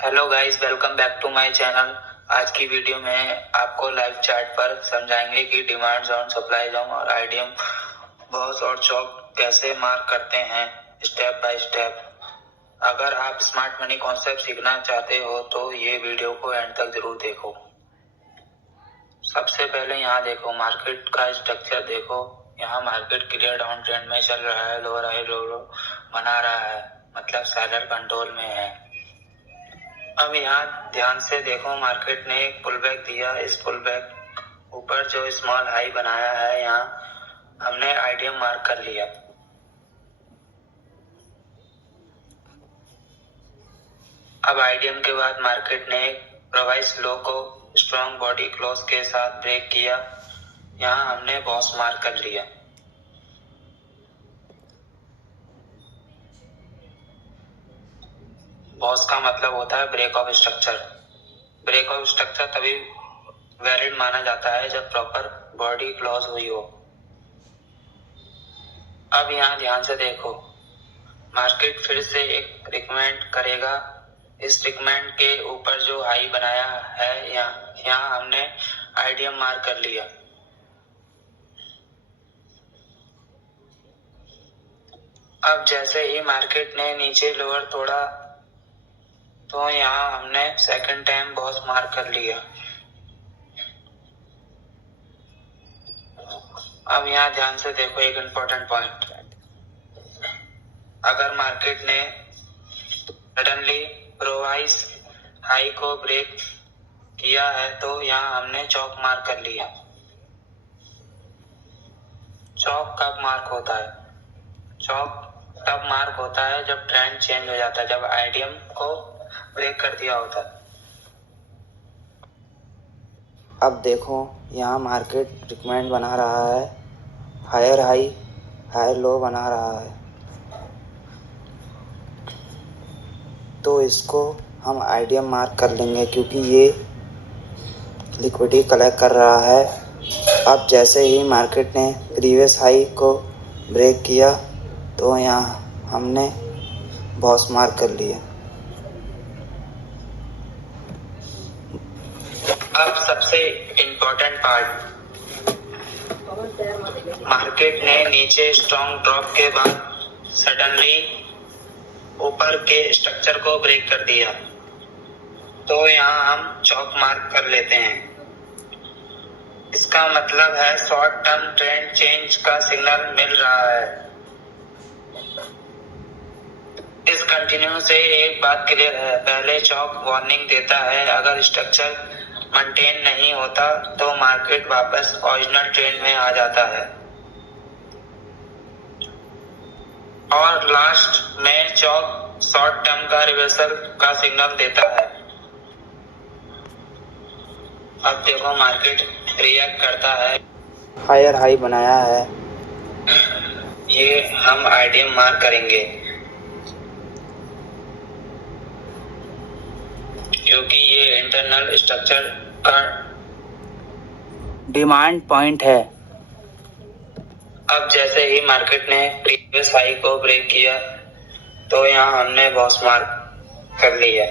Hello guys, welcome back to my channel. आज की video में आपको लाइव चार्ट पर समझाएंगे कि डिमांड जोन, सप्लाई जोन और आईडीएम बॉस और चौक कैसे मार्क करते हैं स्टेप बाय स्टेप। अगर आप स्मार्ट मनी कॉन्सेप्ट सीखना चाहते हो तो ये वीडियो को एंड तक जरूर देखो। सबसे पहले यहाँ देखो, मार्केट का स्ट्रक्चर देखो। यहाँ मार्केट क्लियर डाउन ट्रेंड में चल रहा है, लोअर हाई लो बना रहा है, मतलब सेलर कंट्रोल में है। अब यहाँ ध्यान से देखो, मार्केट ने एक पुल बैक दिया। इस पुल बैक ऊपर जो स्मॉल हाई बनाया है, यहाँ हमने आईडीएम मार्क कर लिया। अब आईडीएम के बाद मार्केट ने एक प्रोवाइस लो को स्ट्रॉन्ग बॉडी क्लोज के साथ ब्रेक किया। यहाँ हमने बॉस मार्क कर लिया। बॉस का मतलब होता है break of structure. Break of structure तभी वैलिड माना जाता है जब प्रॉपर बॉडी क्लोज हुई हो। अब यहाँ ध्यान से देखो, मार्केट फिर से एक रिकमेंड करेगा। इस रिकमेंड के ऊपर जो हाई बनाया है, यहाँ हमने आईडीएम मार्क कर लिया। अब जैसे ही मार्केट ने नीचे लोअर तोड़ा तो यहाँ हमने सेकंड टाइम बॉस मार्क कर लिया। अब यहाँ ध्यान से देखो, एक इम्पोर्टेंट पॉइंट। अगर मार्केट ने सडनली प्रोवाइस हाई को ब्रेक किया है तो यहाँ हमने चौक मार्क कर लिया। चौक कब मार्क होता है? चौक तब मार्क होता है जब ट्रेंड चेंज हो जाता है, जब आईडीएम को ब्रेक कर दिया होता है। अब देखो, यहाँ मार्केट रिकमेंड बना रहा है, हायर हाई हायर लो बना रहा है, तो इसको हम आईडीएम मार्क कर लेंगे क्योंकि ये लिक्विडिटी कलेक्ट कर रहा है। अब जैसे ही मार्केट ने प्रीवियस हाई को ब्रेक किया तो यहाँ हमने बॉस मार्क कर लिया। अब सबसे इम्पोर्टेंट पार्ट, मार्केट ने नीचे स्ट्रॉन्ग ड्रॉप के बाद सडनली ऊपर के स्ट्रक्चर को ब्रेक कर दिया, तो यहाँ हम चौक मार्क कर लेते हैं। इसका मतलब है शॉर्ट टर्म ट्रेंड चेंज का सिग्नल मिल रहा है। इस कंटिन्यू से एक बात क्लियर है, पहले चौक वार्निंग देता है। अगर स्ट्रक्चर मेंटेन नहीं होता तो मार्केट वापस ओरिजिनल ट्रेंड में आ जाता है, और लास्ट में चौक शॉर्ट टर्म का रिवर्सल का सिग्नल देता है। अब देखो, मार्केट रिएक्ट करता है, हायर हाई बनाया है, ये हम आईडीएम मार्क करेंगे क्योंकि ये इंटरनल स्ट्रक्चर का डिमांड पॉइंट है। अब जैसे ही मार्केट ने प्रीवियस हाई को ब्रेक किया तो यहाँ हमने बॉस मार्क कर लिया।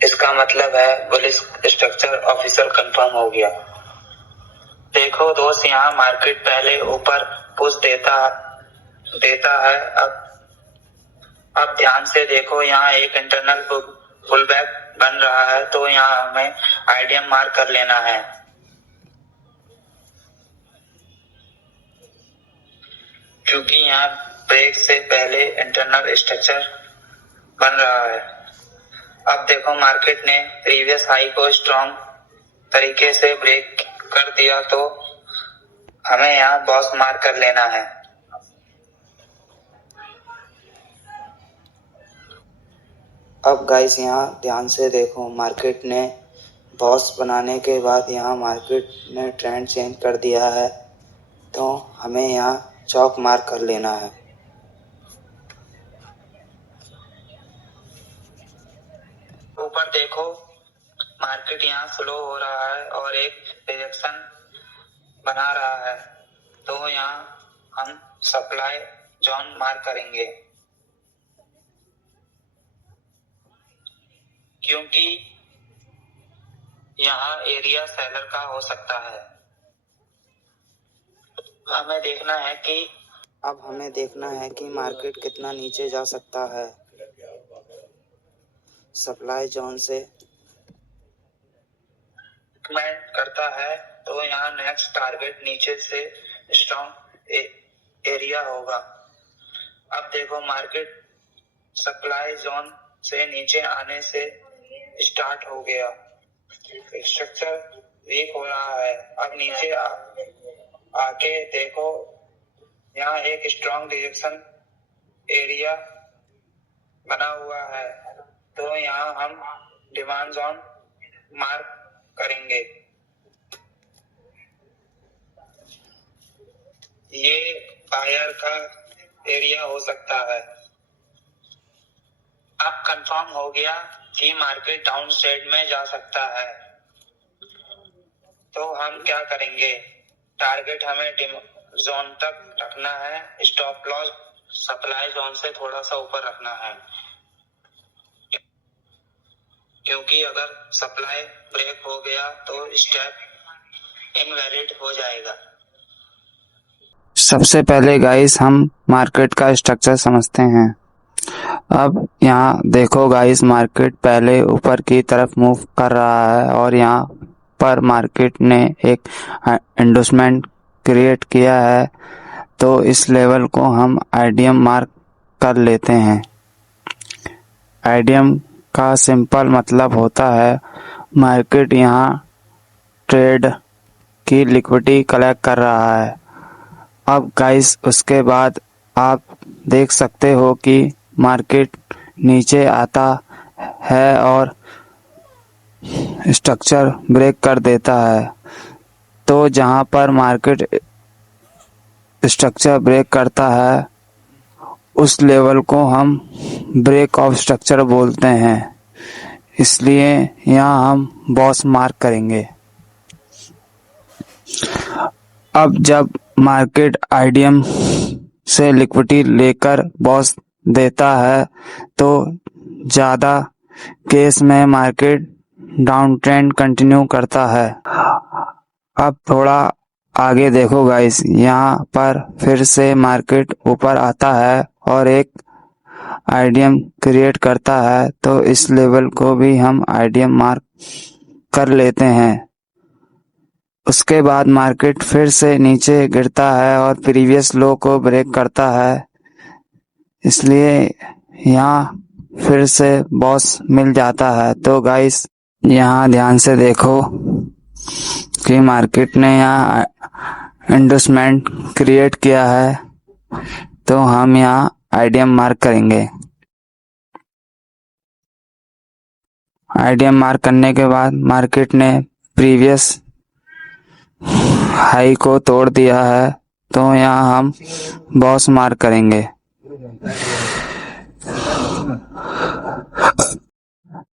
इसका मतलब है बुलिश स्ट्रक्चर ऑफिशियल कंफर्म हो गया। देखो दोस्त, यहाँ मार्केट पहले ऊपर पुश देता है। अब ध्यान से देखो, यहाँ एक इंटरनल पुल बैक बन रहा है, तो यहाँ हमें आईडीएम मार्क कर लेना है। क्योंकि यहाँ ब्रेक से पहले इंटरनल स्ट्रक्चर बन रहा है। अब देखो, मार्केट ने प्रीवियस हाई को स्ट्रॉन्ग तरीके से ब्रेक कर दिया, तो हमें यहाँ बॉस मार्क कर लेना है। अब गाइस, यहाँ ध्यान से देखो, मार्केट ने बॉस बनाने के बाद यहाँ मार्केट ने ट्रेंड चेंज कर दिया है, तो हमें यहाँ चौक मार्क कर लेना है। ऊपर देखो, मार्केट यहाँ स्लो हो रहा है और एक रिजेक्शन बना रहा है, तो यहाँ हम सप्लाई जोन मार्क करेंगे, क्योंकि यहाँ एरिया सेलर का हो सकता है। हमें देखना है कि मार्केट कितना नीचे जा सकता है सप्लाई जोन से कमेंट करता है, तो यहाँ नेक्स्ट टारगेट नीचे से स्ट्रॉन्ग एरिया होगा। अब देखो मार्केट सप्लाई जोन से नीचे आने से स्टार्ट हो गया, स्ट्रक्चर वीक हो रहा है। अब नीचे आके देखो यहाँ एक स्ट्रॉन्ग रिजेक्शन एरिया बना हुआ है, तो यहाँ हम डिमांड जोन मार्क करेंगे। ये बायर का एरिया हो सकता है। अब कंफर्म हो गया कि मार्केट डाउन साइड में जा सकता है, तो हम क्या करेंगे, टारगेट हमें जोन तक रखना है, स्टॉप लॉस सप्लाई जोन से थोड़ा सा ऊपर रखना है, क्योंकि अगर सप्लाई ब्रेक हो गया तो स्टेप इनवैलिड हो जाएगा। सबसे पहले गाइस हम मार्केट का स्ट्रक्चर समझते हैं। अब यहाँ देखो गाइस, मार्केट पहले ऊपर की तरफ मूव कर रहा है और यहाँ पर मार्केट ने एक एंडोसमेंट क्रिएट किया है, तो इस लेवल को हम आईडीएम मार्क कर लेते हैं। आईडीएम का सिंपल मतलब होता है मार्केट यहाँ ट्रेड की लिक्विडिटी कलेक्ट कर रहा है। अब गाइस उसके बाद आप देख सकते हो कि मार्केट नीचे आता है और स्ट्रक्चर ब्रेक कर देता है, तो जहां पर मार्केट स्ट्रक्चर ब्रेक करता है उस लेवल को हम ब्रेक ऑफ स्ट्रक्चर बोलते हैं, इसलिए यहाँ हम बॉस मार्क करेंगे। अब जब मार्केट आईडीएम से लिक्विडिटी लेकर बॉस देता है तो ज़्यादा केस में मार्केट डाउन ट्रेंड कंटिन्यू करता है। अब थोड़ा आगे देखो गाइस, यहाँ पर फिर से मार्केट ऊपर आता है और एक आईडीएम क्रिएट करता है, तो इस लेवल को भी हम आईडीएम मार्क कर लेते हैं। उसके बाद मार्केट फिर से नीचे गिरता है और प्रीवियस लो को ब्रेक करता है, इसलिए यहाँ फिर से बॉस मिल जाता है। तो गाइस यहाँ ध्यान से देखो कि मार्केट ने यहाँ एंडोसमेंट क्रिएट किया है, तो हम यहाँ आईडीएम मार्क करेंगे। आईडीएम मार्क करने के बाद मार्केट ने प्रीवियस हाई को तोड़ दिया है, तो यहाँ हम बॉस मार्क करेंगे।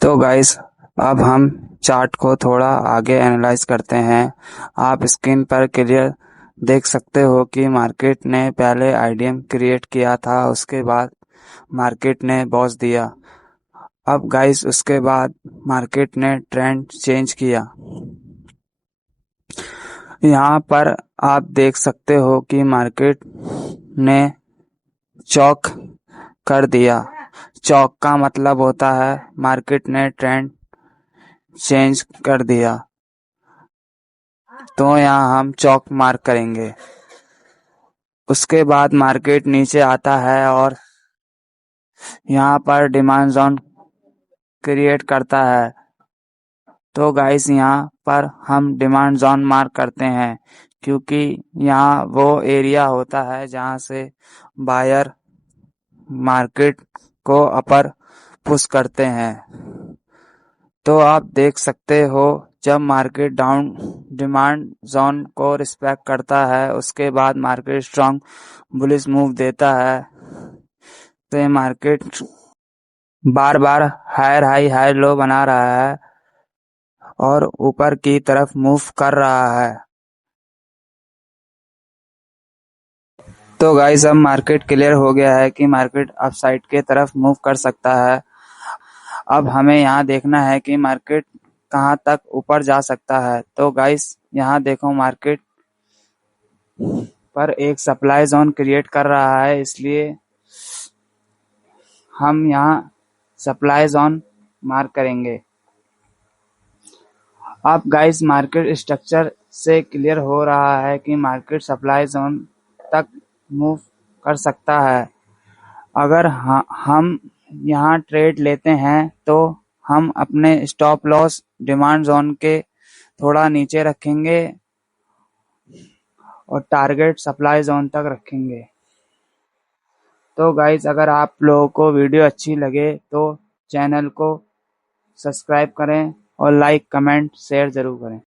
तो गाइस अब हम चार्ट को थोड़ा आगे एनालाइज करते हैं। आप स्क्रीन पर क्लियर देख सकते हो कि मार्केट ने पहले आईडीएम क्रिएट किया था, उसके बाद मार्केट ने बॉस दिया। अब गाइस उसके बाद मार्केट ने ट्रेंड चेंज किया। यहाँ पर आप देख सकते हो कि मार्केट ने चौक कर दिया। चौक का मतलब होता है मार्केट ने ट्रेंड चेंज कर दिया, तो यहाँ हम चौक मार्क करेंगे। उसके बाद मार्केट नीचे आता है और यहाँ पर डिमांड जोन क्रिएट करता है, तो गाइस यहाँ पर हम डिमांड जोन मार्क करते हैं, क्योंकि यहाँ वो एरिया होता है जहाँ से बायर मार्केट को अपर पुश करते हैं। तो आप देख सकते हो जब मार्केट डाउन डिमांड जोन को रिस्पेक्ट करता है, उसके बाद मार्केट स्ट्रॉन्ग बुलिश मूव देता है, तो ये मार्केट बार बार हायर हाई हाई लो बना रहा है और ऊपर की तरफ मूव कर रहा है। तो गाइस अब मार्केट क्लियर हो गया है कि मार्केट अपसाइड के तरफ मूव कर सकता है। अब हमें यहाँ देखना है कि मार्केट कहाँ तक ऊपर जा सकता है। तो गाइस यहाँ देखो मार्केट पर एक सप्लाई जोन क्रिएट कर रहा है, इसलिए हम यहाँ सप्लाई जोन मार्क करेंगे। अब गाइस मार्केट स्ट्रक्चर से क्लियर हो रहा है कि मार्केट सप्लाई जोन तक मूव कर सकता है। अगर हम यहाँ ट्रेड लेते हैं तो हम अपने स्टॉप लॉस डिमांड जोन के थोड़ा नीचे रखेंगे और टारगेट सप्लाई जोन तक रखेंगे। तो गाइस अगर आप लोगों को वीडियो अच्छी लगे तो चैनल को सब्सक्राइब करें और लाइक कमेंट शेयर ज़रूर करें।